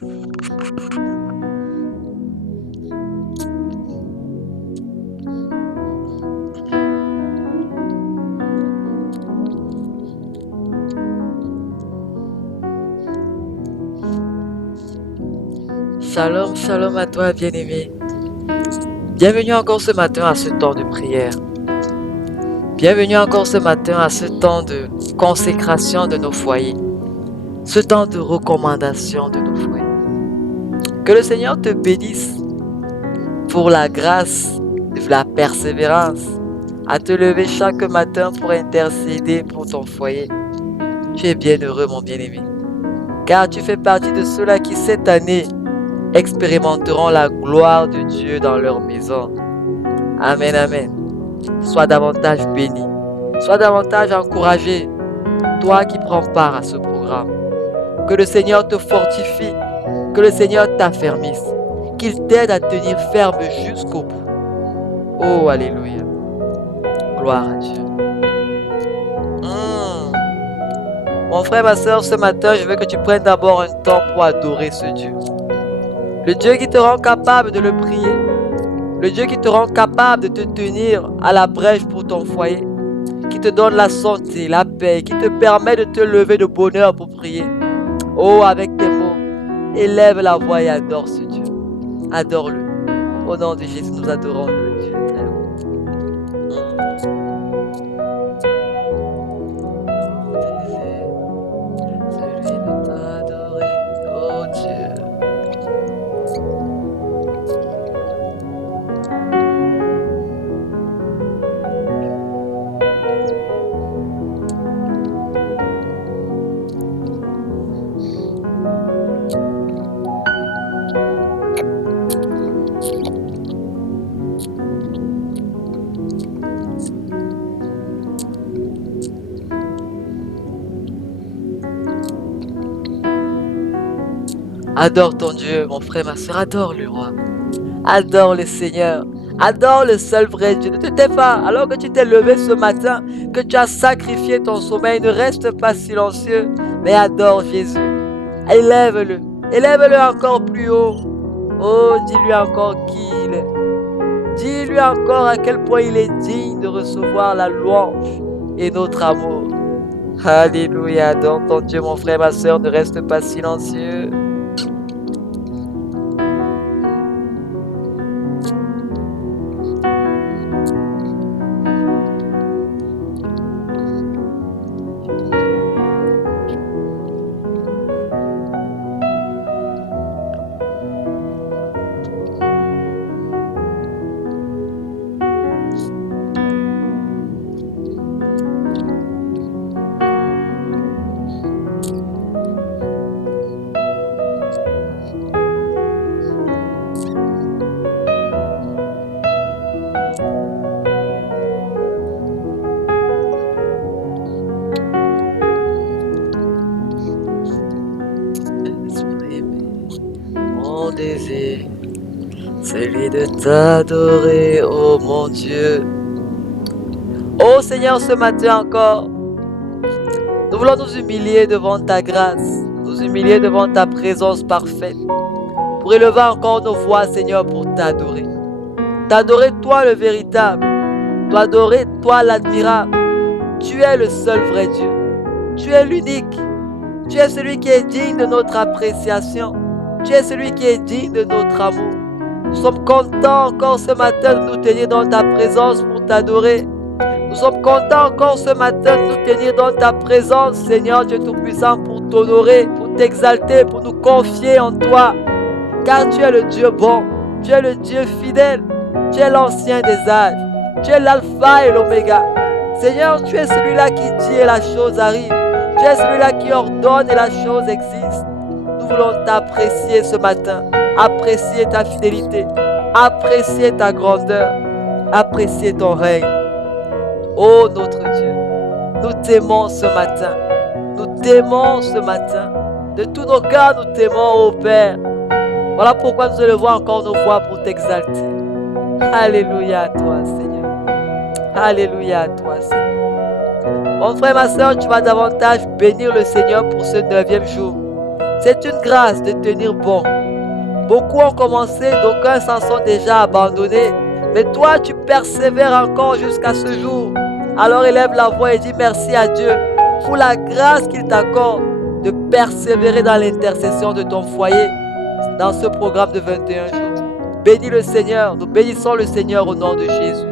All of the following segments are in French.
Shalom, shalom à toi, bien-aimé. Bienvenue encore ce matin à ce temps de prière. Bienvenue encore ce matin à ce temps de consécration de nos foyers. Ce temps de recommandation de nos foyers. Que le Seigneur te bénisse pour la grâce, la persévérance, à te lever chaque matin pour intercéder pour ton foyer. Tu es bien heureux, mon bien-aimé, car tu fais partie de ceux-là qui, cette année, expérimenteront la gloire de Dieu dans leur maison. Amen, amen. Sois davantage béni, sois davantage encouragé, toi qui prends part à ce programme. Que le Seigneur te fortifie, que le Seigneur t'affermisse, qu'il t'aide à tenir ferme jusqu'au bout. Oh, alléluia. Gloire à Dieu. Mon frère, ma soeur, ce matin, je veux que tu prennes d'abord un temps pour adorer ce Dieu. Le Dieu qui te rend capable de le prier. Le Dieu qui te rend capable de te tenir à la brèche pour ton foyer. Qui te donne la santé, la paix, qui te permet de te lever de bonheur pour prier. Oh, avec tes mots, élève la voix et adore ce Dieu. Adore-le. Au nom de Jésus, nous adorons le Dieu très haut. Celui de t'adorer, oh Dieu. Adore ton Dieu, mon frère, ma soeur, adore le roi. Adore le Seigneur. Adore le seul vrai Dieu. Ne te tais pas. Alors que tu t'es levé ce matin, que tu as sacrifié ton sommeil, ne reste pas silencieux, mais adore Jésus. Élève-le. Élève-le encore plus haut. Oh, dis-lui encore qui il est. Dis-lui encore à quel point il est digne de recevoir la louange et notre amour. Alléluia. Adore ton Dieu, mon frère, ma soeur, ne reste pas silencieux. Mon désir, celui de t'adorer, oh mon Dieu. Oh Seigneur, ce matin encore, nous voulons nous humilier devant ta grâce, nous humilier devant ta présence parfaite, pour élever encore nos voix, Seigneur, pour t'adorer. T'adorer, toi le véritable, t'adorer, toi l'admirable. Tu es le seul vrai Dieu, tu es l'unique, tu es celui qui est digne de notre appréciation, tu es celui qui est digne de notre amour. Nous sommes contents encore ce matin de nous tenir dans ta présence pour t'adorer. Nous sommes contents encore ce matin de nous tenir dans ta présence, Seigneur Dieu Tout-Puissant, pour t'honorer, pour t'exalter, pour nous confier en toi. Car tu es le Dieu bon, tu es le Dieu fidèle, tu es l'ancien des âges, tu es l'alpha et l'oméga. Seigneur, tu es celui-là qui dit et la chose arrive. Tu es celui-là qui ordonne et la chose existe. Nous voulons t'apprécier ce matin, apprécier ta fidélité, apprécier ta grandeur, apprécier ton règne. Oh notre Dieu, nous t'aimons ce matin, nous t'aimons ce matin, de tous nos cœurs nous t'aimons, ô Père. Voilà pourquoi nous élevons encore nos voix pour t'exalter. Alléluia à toi, Seigneur. Alléluia à toi, Seigneur. Mon frère, ma soeur, tu vas davantage bénir le Seigneur pour ce 9e jour. C'est une grâce de tenir bon. Beaucoup ont commencé, d'aucuns s'en sont déjà abandonnés. Mais toi, tu persévères encore jusqu'à ce jour. Alors élève la voix et dis merci à Dieu pour la grâce qu'il t'accorde de persévérer dans l'intercession de ton foyer dans ce programme de 21 jours. Bénis le Seigneur. Nous bénissons le Seigneur au nom de Jésus.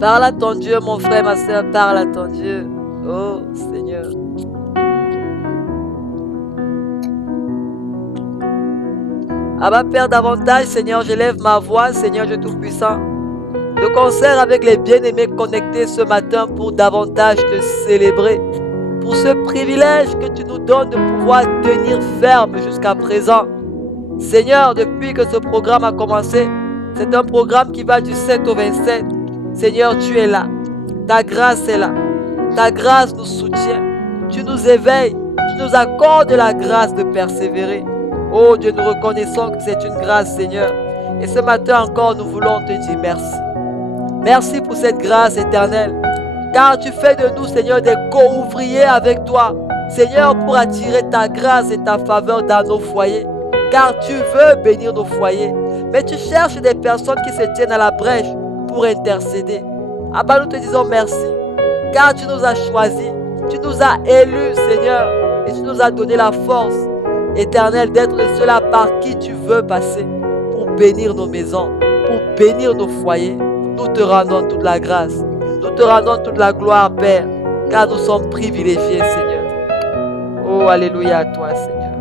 Parle à ton Dieu, mon frère, ma soeur, parle à ton Dieu. Oh Seigneur. Abba Père, davantage, Seigneur, j'élève ma voix, Seigneur Dieu Tout-Puissant, de concert avec les bien-aimés connectés ce matin pour davantage te célébrer, pour ce privilège que tu nous donnes de pouvoir tenir ferme jusqu'à présent. Seigneur, depuis que ce programme a commencé, c'est un programme qui va du 7 au 27. Seigneur, tu es là. Ta grâce est là. Ta grâce nous soutient. Tu nous éveilles. Tu nous accordes la grâce de persévérer. Oh Dieu, nous reconnaissons que c'est une grâce, Seigneur. Et ce matin encore, nous voulons te dire merci. Merci pour cette grâce éternelle. Car tu fais de nous, Seigneur, des co-ouvriers avec toi. Seigneur, pour attirer ta grâce et ta faveur dans nos foyers. Car tu veux bénir nos foyers. Mais tu cherches des personnes qui se tiennent à la brèche pour intercéder. Abba, nous te disons merci. Car tu nous as choisis. Tu nous as élus, Seigneur. Et tu nous as donné la force éternelle d'être ceux-là par qui tu veux passer pour bénir nos maisons, pour bénir nos foyers. Nous te rendons toute la grâce. Nous te rendons toute la gloire, Père, car nous sommes privilégiés, Seigneur. Oh, alléluia à toi, Seigneur.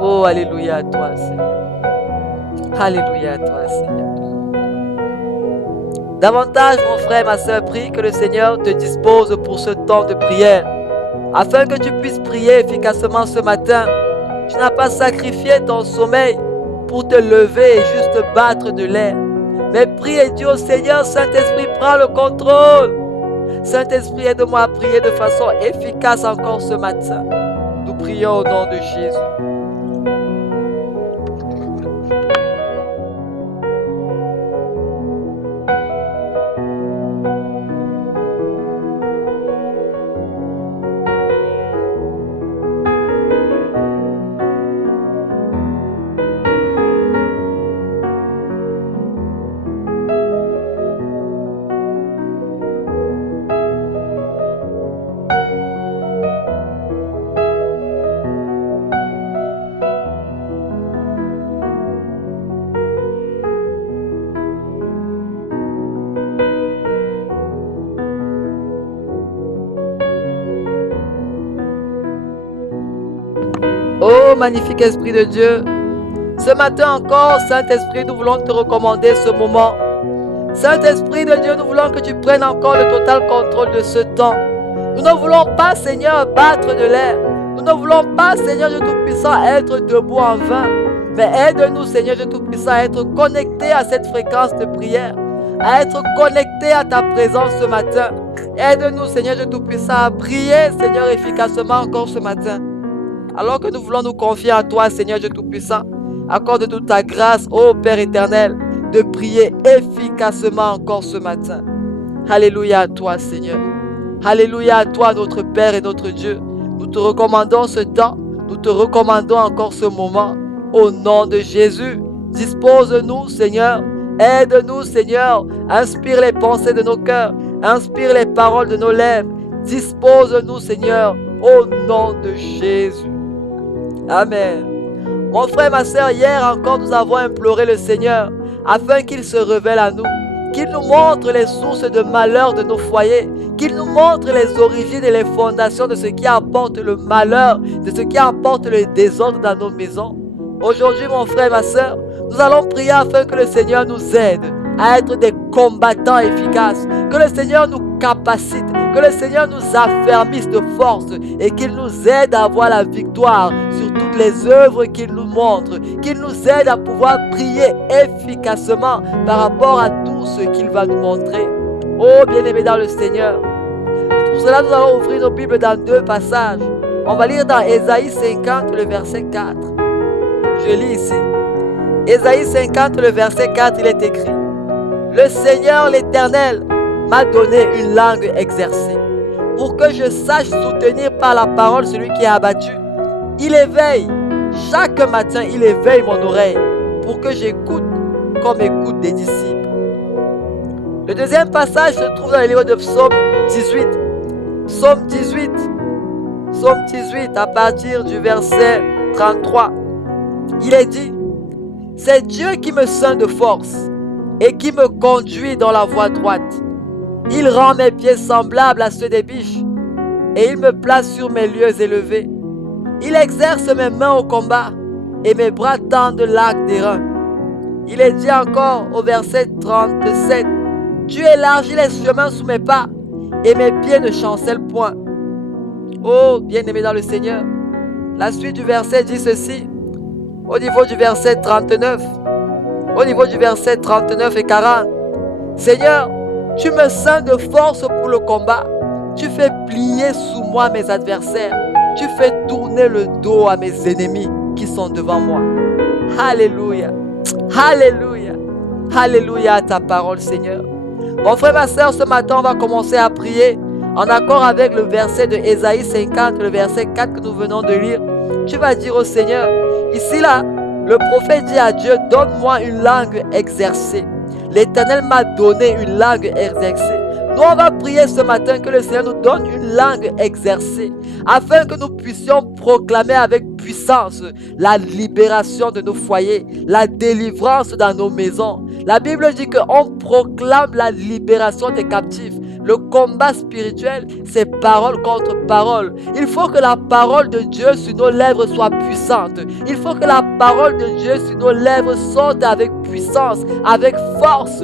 Oh, alléluia à toi, Seigneur. Alléluia à toi, Seigneur. Davantage, mon frère, ma soeur, prie que le Seigneur te dispose pour ce temps de prière, afin que tu puisses prier efficacement ce matin. Tu n'as pas sacrifié ton sommeil pour te lever et juste battre de l'air. Mais prie et dis au Seigneur, Saint-Esprit, prends le contrôle. Saint-Esprit, aide-moi à prier de façon efficace encore ce matin. Nous prions au nom de Jésus. Oh, magnifique Esprit de Dieu, ce matin encore, Saint-Esprit, nous voulons te recommander ce moment. Saint-Esprit de Dieu, nous voulons que tu prennes encore le total contrôle de ce temps. Nous ne voulons pas, Seigneur, battre de l'air. Nous ne voulons pas, Seigneur Dieu Tout-Puissant, être debout en vain. Mais aide-nous, Seigneur Dieu Tout-Puissant, à être connectés à cette fréquence de prière, à être connectés à ta présence ce matin. Aide-nous, Seigneur Dieu Tout-Puissant, à prier, Seigneur, efficacement encore ce matin. Alors que nous voulons nous confier à toi, Seigneur Dieu Tout-Puissant, accorde-nous ta grâce, ô Père éternel, de prier efficacement encore ce matin. Alléluia à toi, Seigneur. Alléluia à toi, notre Père et notre Dieu. Nous te recommandons ce temps, nous te recommandons encore ce moment. Au nom de Jésus, dispose-nous, Seigneur. Aide-nous, Seigneur. Inspire les pensées de nos cœurs. Inspire les paroles de nos lèvres. Dispose-nous, Seigneur, au nom de Jésus. Amen. Mon frère, ma soeur, hier encore, nous avons imploré le Seigneur afin qu'il se révèle à nous, qu'il nous montre les sources de malheur de nos foyers, qu'il nous montre les origines et les fondations de ce qui apporte le malheur, de ce qui apporte le désordre dans nos maisons. Aujourd'hui, mon frère, ma soeur, nous allons prier afin que le Seigneur nous aide à être des combattants efficaces, que le Seigneur nous capacite, que le Seigneur nous affermisse de force et qu'il nous aide à avoir la victoire sur toutes les œuvres qu'il nous montre, qu'il nous aide à pouvoir prier efficacement par rapport à tout ce qu'il va nous montrer. Oh bien-aimés dans le Seigneur, pour cela nous allons ouvrir nos Bibles dans deux passages. On va lire dans Ésaïe 50 le verset 4. Je lis ici. Ésaïe 50 le verset 4, il est écrit: Le Seigneur l'Éternel m'a donné une langue exercée, pour que je sache soutenir par la parole celui qui est abattu. Il éveille, chaque matin il éveille mon oreille, pour que j'écoute comme écoute des disciples. Le deuxième passage se trouve dans le livre de Psaume 18. Psaume 18, à partir du verset 33. Il est dit: C'est Dieu qui me ceint de force et qui me conduit dans la voie droite. Il rend mes pieds semblables à ceux des biches et il me place sur mes lieux élevés. Il exerce mes mains au combat et mes bras tendent l'arc des reins. Il est dit encore au verset 37: Tu élargis les chemins sous mes pas et mes pieds ne chancellent point. Oh, bien-aimé dans le Seigneur, la suite du verset dit ceci, au niveau du verset 39, au niveau du verset 39 et 40. Seigneur, tu me ceins de force pour le combat. Tu fais plier sous moi mes adversaires. Tu fais tourner le dos à mes ennemis qui sont devant moi. Alléluia. Alléluia. Alléluia à ta parole, Seigneur. Mon frère, ma soeur, ce matin, on va commencer à prier en accord avec le verset de Ésaïe 50, le verset 4 que nous venons de lire. Tu vas dire au Seigneur, ici là, le prophète dit à Dieu: donne-moi une langue exercée. L'Éternel m'a donné une langue exercée. Nous, on va prier ce matin que le Seigneur nous donne une langue exercée, afin que nous puissions proclamer avec puissance la libération de nos foyers, la délivrance dans nos maisons. La Bible dit qu'on proclame la libération des captifs. Le combat spirituel, c'est parole contre parole. Il faut que la parole de Dieu sur nos lèvres soit puissante. Il faut que la parole de Dieu sur nos lèvres sorte avec puissance, avec force,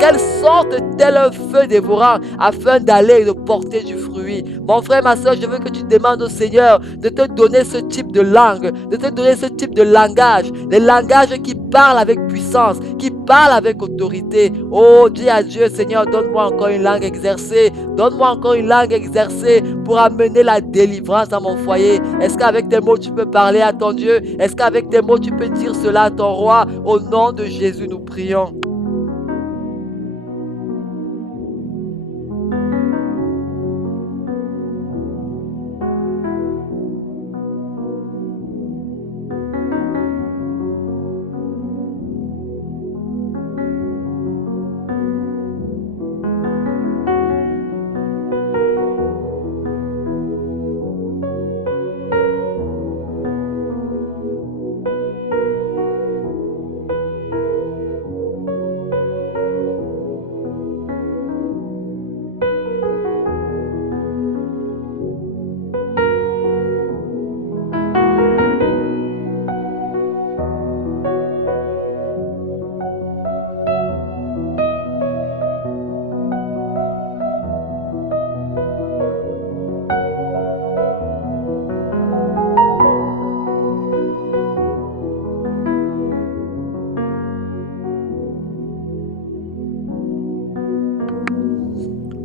qu'elle sorte tel un feu dévorant, afin d'aller et de porter du fruit. Mon frère, ma soeur, je veux que tu demandes au Seigneur de te donner ce type de langue, de te donner ce type de langage, des langages qui parlent avec puissance, qui parlent avec autorité. Oh, dis à Dieu: Seigneur, donne-moi encore une langue exercée, donne-moi encore une langue exercée pour amener la délivrance dans mon foyer. Est-ce qu'avec tes mots tu peux parler à ton Dieu? Est-ce qu'avec tes mots tu peux dire cela à ton roi? Au nom de Jésus, nous prions.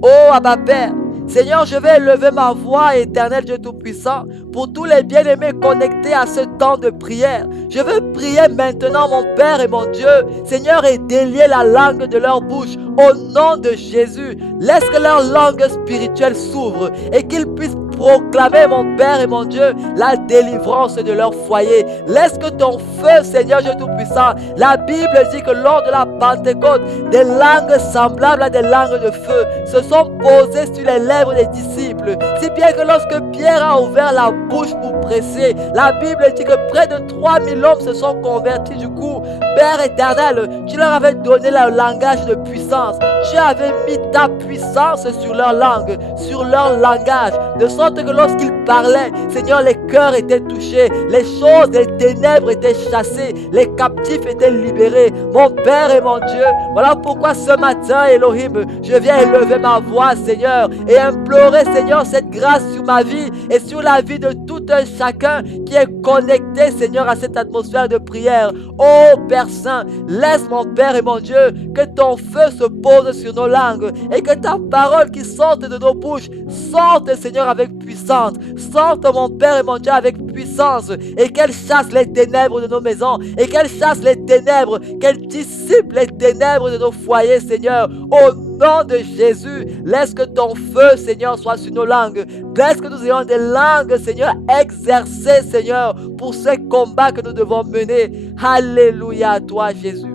Oh, Abba Père, Seigneur, je vais élever ma voix, Éternel Dieu Tout-Puissant, pour tous les bien-aimés connectés à ce temps de prière. Je veux prier maintenant, mon Père et mon Dieu, Seigneur, et délier la langue de leur bouche au nom de Jésus. Laisse que leur langue spirituelle s'ouvre et qu'ils puissent proclamer, mon Père et mon Dieu, la délivrance de leur foyer. Laisse que ton feu, Seigneur Dieu Tout-Puissant, la Bible dit que lors de la Pentecôte, des langues semblables à des langues de feu se sont posées sur les lèvres des disciples. Si bien que lorsque Pierre a ouvert la bouche pour presser, la Bible dit que près de 3000 hommes se sont convertis du coup Père éternel, tu leur avais donné le langage de puissance. Tu avais mis ta puissance sur leur langue, sur leur langage, de sorte que lorsqu'ils parlaient, Seigneur, les cœurs étaient touchés, les choses des ténèbres étaient chassées, les captifs étaient libérés. Mon Père et mon Dieu, voilà pourquoi ce matin, Elohim, je viens élever ma voix, Seigneur, et implorer, Seigneur, cette grâce sur ma vie et sur la vie de tout un chacun qui est connecté, Seigneur, à cette atmosphère de prière. Oh Père Saint, laisse, mon Père et mon Dieu, que ton feu se pose sur nos langues et que ta parole qui sorte de nos bouches sorte, Seigneur, avec puissance. Sorte, mon Père et mon Dieu, avec puissance, et qu'elle chasse les ténèbres de nos maisons, et qu'elle chasse les ténèbres, qu'elle dissipe les ténèbres de nos foyers, Seigneur. Au nom de Jésus, laisse que ton feu, Seigneur, soit sur nos langues. Laisse que nous ayons des langues, Seigneur, exercées, Seigneur, pour ce combat que nous devons mener. Alléluia à toi, Jésus.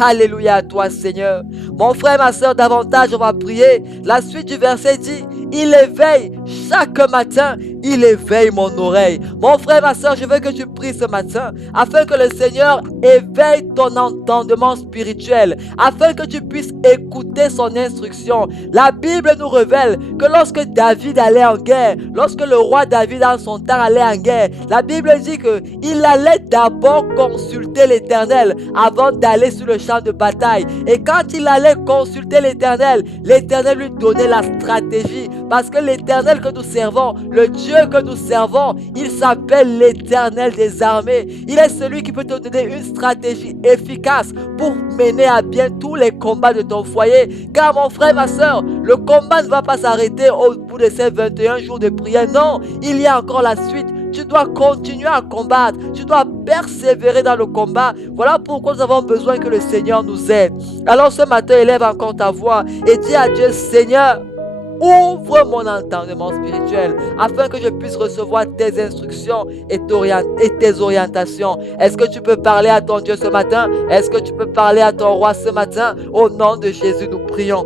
Alléluia à toi, Seigneur. Mon frère, ma soeur, davantage on va prier. La suite du verset dit, il éveille chaque matin, il éveille mon oreille. Mon frère, ma soeur, je veux que tu pries ce matin afin que le Seigneur éveille ton entendement spirituel, afin que tu puisses écouter son instruction. La Bible nous révèle que lorsque David allait en guerre, lorsque le roi David en son temps allait en guerre, la Bible dit qu'il allait d'abord consulter l'Éternel avant d'aller sur le champ de bataille. Et quand il allait consulter l'Éternel, l'Éternel lui donnait la stratégie. Parce que l'Éternel que nous servons, le Dieu que nous servons, il s'appelle l'Éternel des armées. Il est celui qui peut te donner une stratégie efficace pour mener à bien tous les combats de ton foyer. Car mon frère, ma soeur, le combat ne va pas s'arrêter au bout de ces 21 jours de prière. Non, il y a encore la suite. Tu dois continuer à combattre. Tu dois persévérer dans le combat. Voilà pourquoi nous avons besoin que le Seigneur nous aide. Alors ce matin, élève encore ta voix et dis à Dieu, Seigneur, ouvre mon entendement spirituel afin que je puisse recevoir tes instructions et tes orientations. Est-ce que tu peux parler à ton Dieu ce matin? Est-ce que tu peux parler à ton roi ce matin? Au nom de Jésus, nous prions.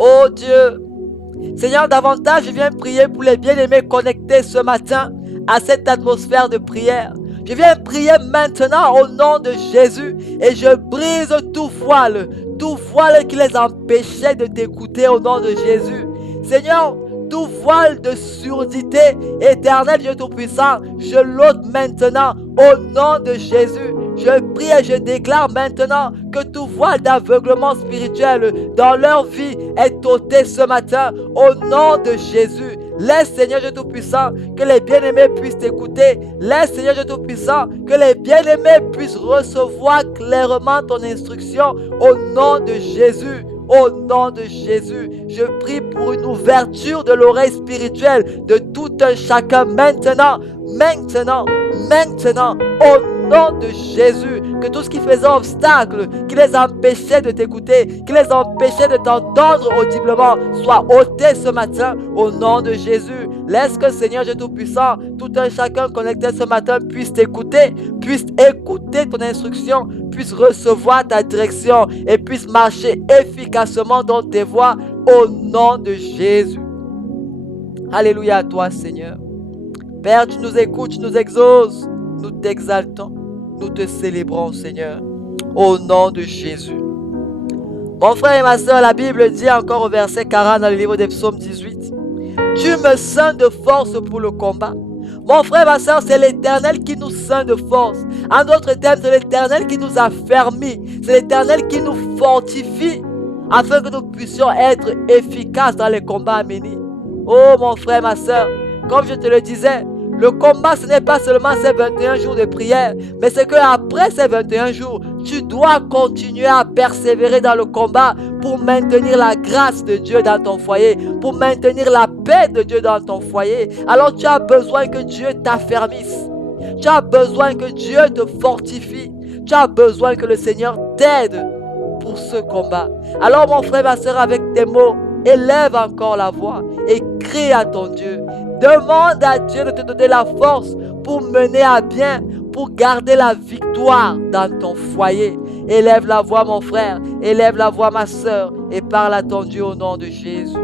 Oh Dieu, Seigneur, davantage je viens prier pour les bien-aimés connectés ce matin à cette atmosphère de prière. Je viens prier maintenant au nom de Jésus et je brise tout voile qui les empêchait de t'écouter au nom de Jésus. Seigneur, tout voile de surdité, éternel Dieu Tout-Puissant, je l'ôte maintenant au nom de Jésus. Je prie et je déclare maintenant que tout voile d'aveuglement spirituel dans leur vie est ôté ce matin au nom de Jésus. Laisse, Seigneur Dieu Tout-Puissant, que les bien-aimés puissent t'écouter. Laisse, Seigneur Dieu Tout-Puissant, que les bien-aimés puissent recevoir clairement ton instruction au nom de Jésus. Au nom de Jésus, je prie pour une ouverture de l'oreille spirituelle de tout un chacun maintenant, maintenant, maintenant, au nom de Jésus, que tout ce qui faisait obstacle, qui les empêchait de t'écouter, qui les empêchait de t'entendre audiblement, soit ôté ce matin, au nom de Jésus. Laisse que Seigneur Dieu Tout-Puissant, tout un chacun connecté ce matin puisse t'écouter, puisse écouter ton instruction, puisse recevoir ta direction et puisse marcher efficacement dans tes voies, au nom de Jésus. Alléluia à toi, Seigneur. Père, tu nous écoutes, tu nous exauces, nous t'exaltons, nous te célébrons, Seigneur, au nom de Jésus. Mon frère et ma soeur, la Bible dit encore au verset 40 dans le livre des Psaumes 18, « Tu me ceins de force pour le combat. » Mon frère et ma soeur, c'est l'Éternel qui nous ceint de force. En d'autres termes, c'est l'Éternel qui nous affermit. C'est l'Éternel qui nous fortifie afin que nous puissions être efficaces dans les combats à mener. Oh mon frère, ma soeur, comme je te le disais, le combat, ce n'est pas seulement ces 21 jours de prière, mais c'est qu'après ces 21 jours, tu dois continuer à persévérer dans le combat pour maintenir la grâce de Dieu dans ton foyer, pour maintenir la paix de Dieu dans ton foyer. Alors tu as besoin que Dieu t'affermisse. Tu as besoin que Dieu te fortifie. Tu as besoin que le Seigneur t'aide pour ce combat. Alors mon frère, ma soeur, avec tes mots, élève encore la voix et crie à ton Dieu. Demande à Dieu de te donner la force pour mener à bien, pour garder la victoire dans ton foyer. Élève la voix, mon frère, élève la voix, ma soeur, et parle à ton Dieu au nom de Jésus.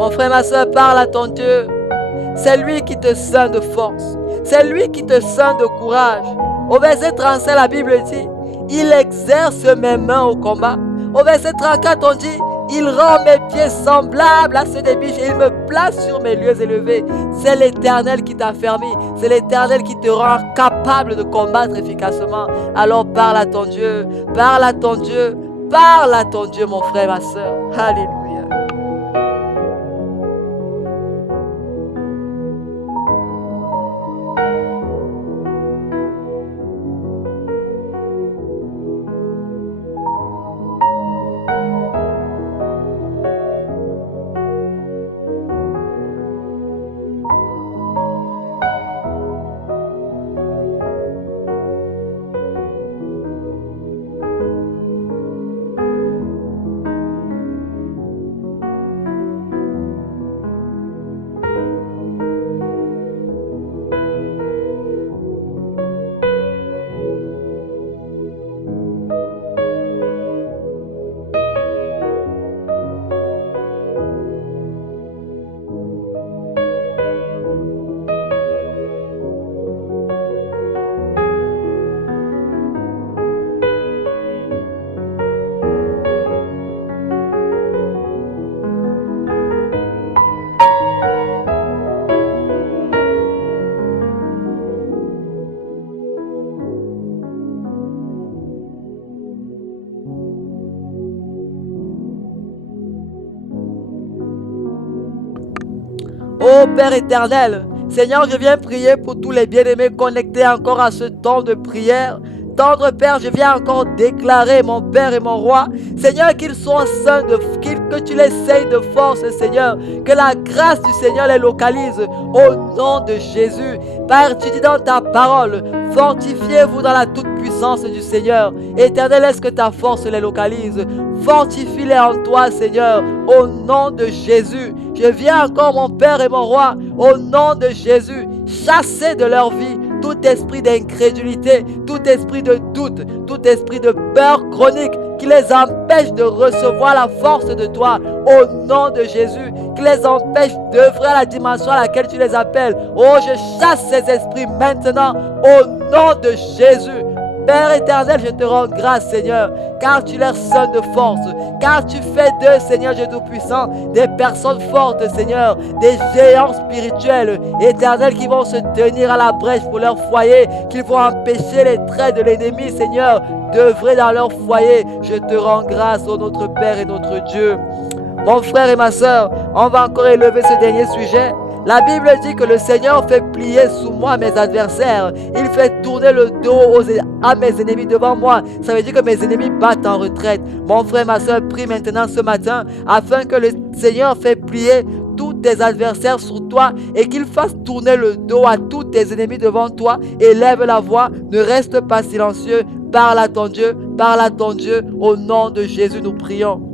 Mon frère, ma soeur, parle à ton Dieu. C'est lui qui te ceint de force. C'est lui qui te ceint de courage. Au verset 35, la Bible dit, il exerce mes mains au combat. Au verset 34, on dit, il rend mes pieds semblables à ceux des biches et il me place sur mes lieux élevés. C'est l'Éternel qui t'a fermé. C'est l'Éternel qui te rend capable de combattre efficacement. Alors parle à ton Dieu. Parle à ton Dieu. Parle à ton Dieu, mon frère, ma soeur. Alléluia. Père éternel, Seigneur, je viens prier pour tous les bien-aimés connectés encore à ce temps de prière. Tendre Père, je viens encore déclarer, mon Père et mon Roi, Seigneur, qu'ils soient saints, que tu les saignes de force, Seigneur, que la grâce du Seigneur les localise au nom de Jésus. Père, tu dis dans ta parole, fortifiez-vous dans la toute-puissance du Seigneur. Éternel, est-ce que ta force les localise? Fortifie-les en toi, Seigneur, au nom de Jésus. Je viens encore, mon Père et mon Roi, au nom de Jésus, chasser de leur vie tout esprit d'incrédulité, tout esprit de doute, tout esprit de peur chronique qui les empêche de recevoir la force de toi au nom de Jésus, qui les empêche d'œuvrer à la dimension à laquelle tu les appelles. Oh, je chasse ces esprits maintenant au nom de Jésus. Père éternel, je te rends grâce, Seigneur, car tu leur sonnes de force, car tu fais d'eux, Seigneur Dieu Tout-Puissant, des personnes fortes, Seigneur, des géants spirituels, éternels, qui vont se tenir à la brèche pour leur foyer, qui vont empêcher les traits de l'ennemi, Seigneur, d'œuvrer dans leur foyer. Je te rends grâce, ô notre Père et notre Dieu. Mon frère et ma soeur, on va encore élever ce dernier sujet. La Bible dit que le Seigneur fait plier sous moi mes adversaires. Il fait tourner le dos à mes ennemis devant moi. Ça veut dire que mes ennemis battent en retraite. Mon frère et ma soeur, prie maintenant ce matin afin que le Seigneur fait plier tous tes adversaires sur toi et qu'il fasse tourner le dos à tous tes ennemis devant toi. Élève la voix, ne reste pas silencieux. Parle à ton Dieu, parle à ton Dieu. Au nom de Jésus, nous prions.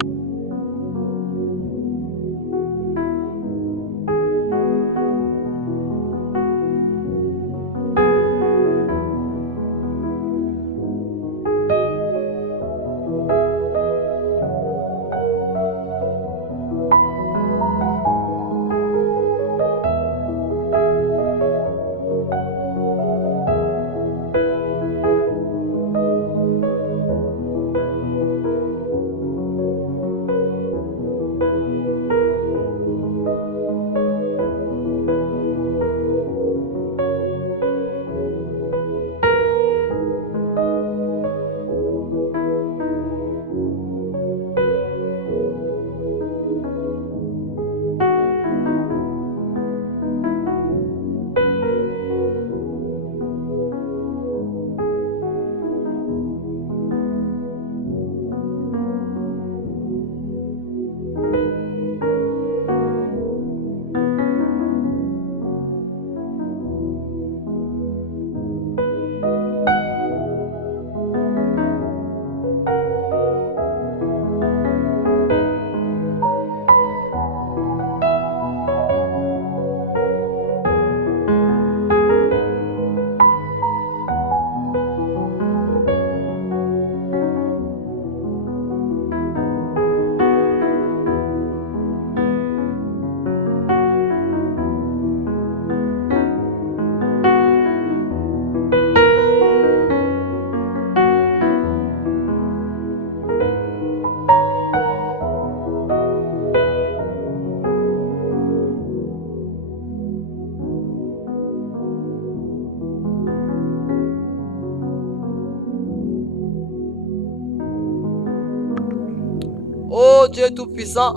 Ô Dieu Tout-Puissant,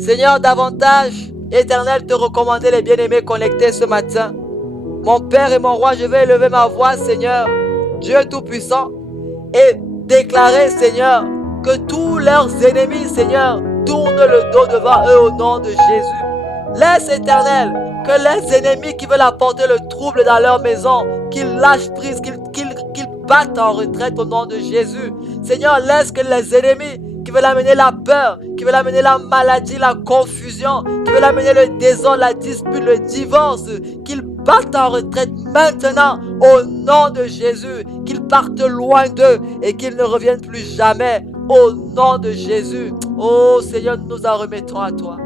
Seigneur, davantage, Éternel, te recommander les bien-aimés connectés ce matin. Mon Père et mon Roi, je vais élever ma voix, Seigneur, Dieu Tout-Puissant, et déclarer, Seigneur, que tous leurs ennemis, Seigneur, tournent le dos devant eux au nom de Jésus. Laisse, Éternel, que les ennemis qui veulent apporter le trouble dans leur maison, qu'ils lâchent prise, qu'ils battent en retraite au nom de Jésus. Seigneur, laisse que les ennemis qui veulent amener la peur, qui veulent amener la maladie, la confusion, qui veulent amener le désordre, la dispute, le divorce, qu'ils battent en retraite maintenant au nom de Jésus, qu'ils partent loin d'eux et qu'ils ne reviennent plus jamais au nom de Jésus. Oh Seigneur, nous nous en remettons à toi.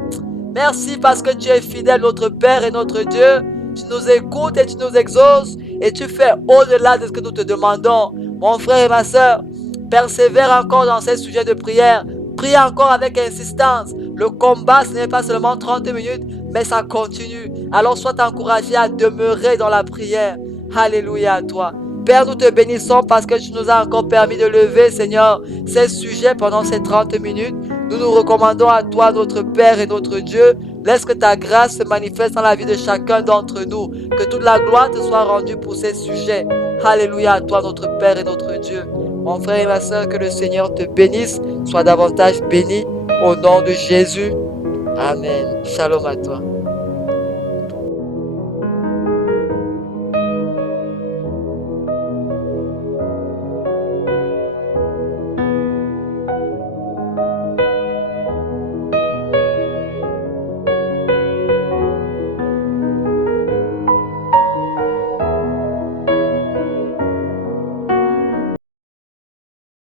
Merci parce que tu es fidèle, notre Père et notre Dieu. Tu nous écoutes et tu nous exauces et tu fais au-delà de ce que nous te demandons. Mon frère et ma soeur, persévère encore dans ces sujets de prière. Prie encore avec insistance. Le combat, ce n'est pas seulement 30 minutes, mais ça continue. Alors sois encouragé à demeurer dans la prière. Alléluia à toi. Père, nous te bénissons parce que tu nous as encore permis de lever, Seigneur, ces sujets pendant ces 30 minutes. Nous nous recommandons à toi, notre Père et notre Dieu. Laisse que ta grâce se manifeste dans la vie de chacun d'entre nous. Que toute la gloire te soit rendue pour ces sujets. Alléluia à toi, notre Père et notre Dieu. Mon frère et ma soeur, que le Seigneur te bénisse, sois davantage béni au nom de Jésus. Amen. Shalom à toi.